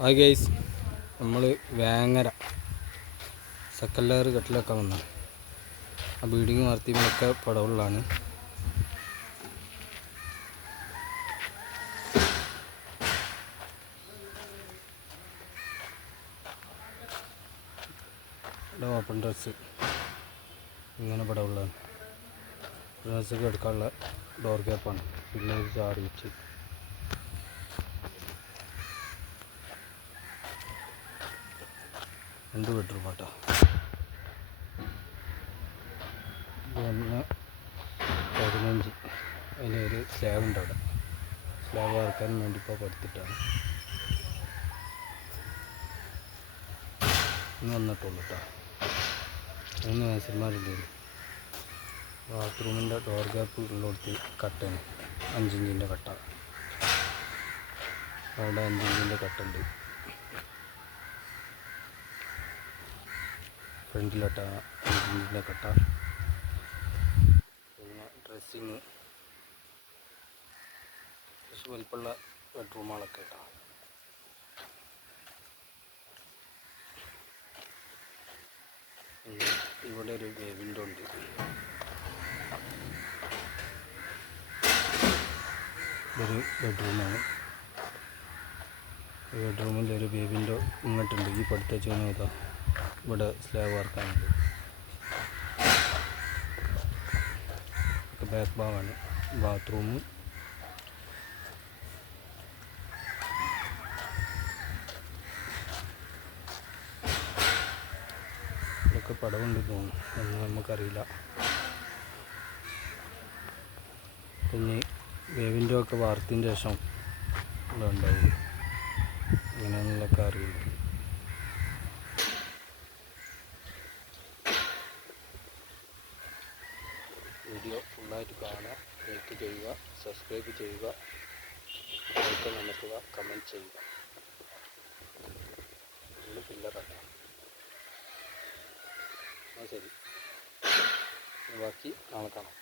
Hi guys നമ്മൾ Vengara. Second layer കെട്ടിലൊക്കെ വന്ന. ആ ബിൽഡിങ് വാർത്തിമൊക്കെ പടവുള്ളാണ് ഓപ്പൺ ഡ്രസ്സ് ഇങ്ങനെ പടവുള്ളതാണ് ഡ്രസ്സൊക്കെ എടുക്കാനുള്ള ഡോർ ഗ്യാപ്പാണ് പിന്നെ ചാടി വെച്ച്. രണ്ട് ബെഡ്റൂം ആട്ടോ. ഒന്ന് പതിനഞ്ച്. അതിനൊരു സ്ലാബ് ഉണ്ട് അവിടെ. സ്ലാബ് വാർക്കാൻ വേണ്ടി ഇപ്പോൾ പടുത്തിട്ടാണ് ഇന്ന് വന്നിട്ടുള്ളൂ കേട്ടോ മൂന്ന് മേസന്മാരുണ്ട് ബാത്റൂമിന്റെ ഡോർ ഗ്യാപ്പ് ഉള്ളിടത്ത് കട്ടാണ് അഞ്ചിഞ്ചിന്റെ കട്ട അവിടെ അഞ്ചിഞ്ചിന്റെ കട്ടുണ്ട് ഫ്രണ്ടിലട്ട അഞ്ചിഞ്ചിന്റെ കട്ട പിന്നെ ഡ്രസ്സിങ്. കുറച്ച് വലിപ്പമുള്ള ബെഡ്റൂമുകളൊക്കെ കേട്ടോ ഇവിടെ ഒരു വിൻഡോ ഉണ്ട്. ഒരു ബെഡ്റൂമാണ്. ബെഡ്റൂമിന്റെ ഒരു ബേബിന്റെ ഇങ്ങോട്ടുണ്ട്. ഈ പടുത്ത ചെയ്യുന്ന ഇതാ. ഇവിടെ സ്ലാബ് വാർക്കാനുണ്ട് ബാക്ക് ഭാഗമാണ് ബാത്റൂം ഇതൊക്കെ പടവുണ്ട് തോന്നുന്നു. ഒന്നും നമുക്കറിയില്ല. പിന്നെ വേവിന്റെ ഒക്കെ വാർത്തതിന് ശേഷം ഉണ്ടാവും അങ്ങനെയാണെന്നുള്ളതൊക്കെ അറിയുള്ളൂ വീഡിയോ ഫുള്ളായിട്ട് കാണുക ലൈക്ക് ചെയ്യുക സബ്സ്ക്രൈബ് ചെയ്യുക ലൈക്ക് നടക്കുക കമന്റ് ചെയ്യുക. ശരി. ബാക്കി നാളെ കാണാം.